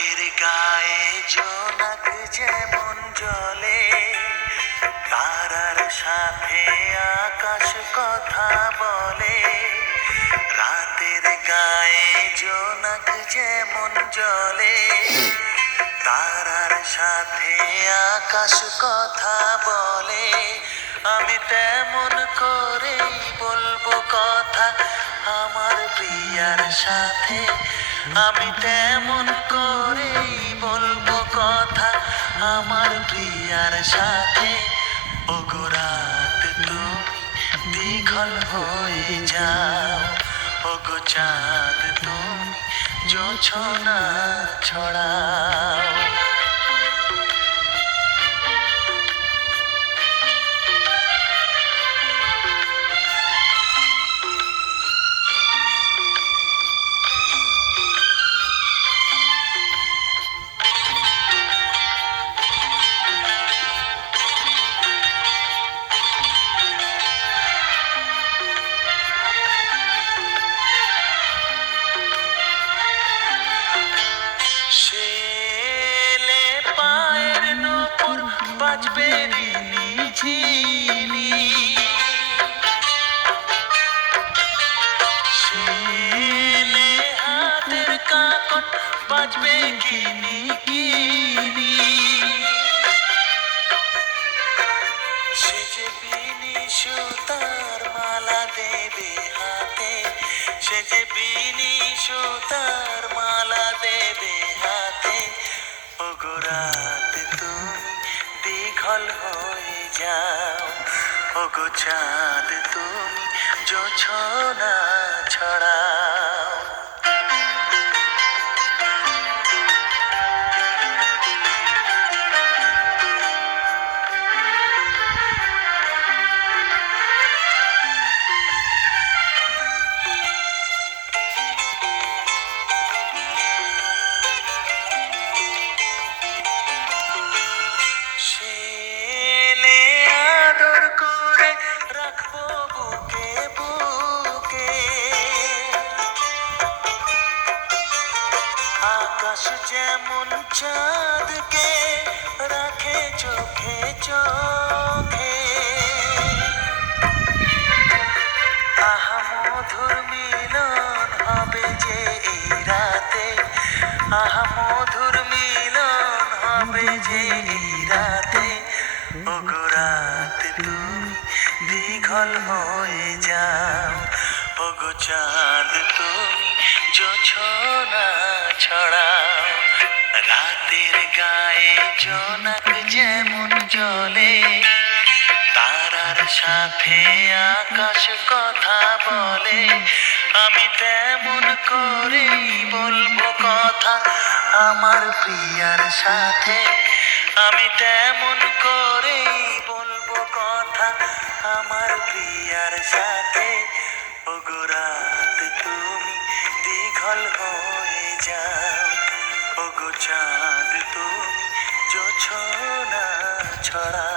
রাতের গায়ে জোনাক যেমন জ্বলে, তারার সাথে আকাশ কথা বলে। রাতের গায়ে জোনাক যেমন জ্বলে, তারার সাথে আকাশ কথা বলে। আমি তেমন করেই বলবো কথা আমার প্রিয়ার সাথে। আমি তেমন করেই বলবো কথা আমার প্রিয়ার সাথে। ওগো রাত তুমি দীঘল হয়ে যাও, ওগো চাঁদ তুমি জোছনা ছড়াও। শেলে পায়ের নূপুর বাজবে রিনি ঝিনি, শেলে হাতের কাকন বাজবে কিনি কিনি। সে যে বিনি সুতার মালা দেবে হাতে, সে যে বিনি সুতার মালা দেবে হাতে। ওগো রাত তুমি দীঘল হয়ে যাও, ওগো চাঁদ তুমি জোছনা ছড়াও। শেলে আদর করে রাখবো বুকে বুকে, আকাশ যেমন চাঁদকে রাখে চোখে চোখে। আহা মধুর মিলন হবে যে এই রাতে, আহা মধুর মিলন হবে যে এই রাতে। ওগো রাত তুমি দীঘল হয়ে যাও, ওগো চাঁদ তুমি জোছনা ছড়াও। রাতের গায়ে জোনাক যেমন জ্বলে, তারার সাথে আকাশ কথা বলে। আমি তেমন করেই বলবো কথা আমার প্রিয়ার সাথে। আমি তেমন করেই বলবো কথা আমার প্রিয়ার সাথে। ওগো রাত তুমি দীঘল হয়ে যাও, ওগো চাঁদ তুমি জোছনা ছড়াও।